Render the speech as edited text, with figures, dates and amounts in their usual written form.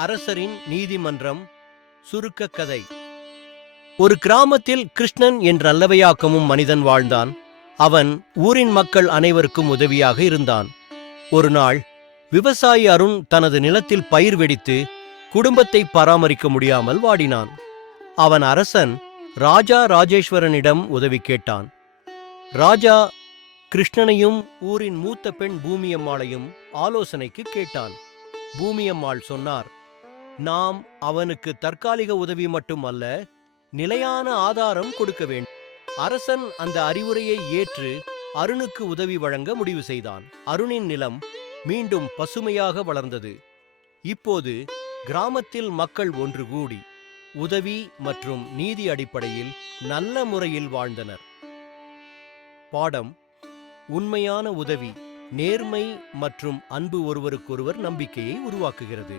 அரசரின் நீதிமன்றம் சுருக்க கதை. ஒரு கிராமத்தில் கிருஷ்ணன் என்ற அல்லவையாக்கமும் மனிதன் வாழ்ந்தான். அவன் ஊரின் மக்கள் அனைவருக்கும் உதவியாக இருந்தான். ஒரு நாள் விவசாயி அருண் தனது நிலத்தில் பயிர் வெடித்து குடும்பத்தை பராமரிக்க முடியாமல் வாடினான். அவன் அரசன் ராஜா ராஜேஸ்வரனிடம் உதவி கேட்டான். ராஜா கிருஷ்ணனையும் ஊரின் மூத்த பெண் பூமியம்மாளையும் ஆலோசனைக்கு கேட்டான். பூமியம்மாள் சொன்னார், நாம் அவனுக்கு தற்காலிக உதவி மட்டும் அல்ல, நிலையான ஆதாரம் கொடுக்க வேண்டும். அரசன் அந்த அறிவுரையை ஏற்று அருணுக்கு உதவி வழங்க முடிவு செய்தான். அருணின் நிலம் மீண்டும் பசுமையாக வளர்ந்தது. இப்போது கிராமத்தில் மக்கள் ஒன்று கூடி உதவி மற்றும் நீதி அடிப்படையில் நல்ல முறையில் வாழ்ந்தனர். பாடம்: உண்மையான உதவி, நேர்மை மற்றும் அன்பு ஒருவருக்கொருவர் நம்பிக்கையை உருவாக்குகிறது.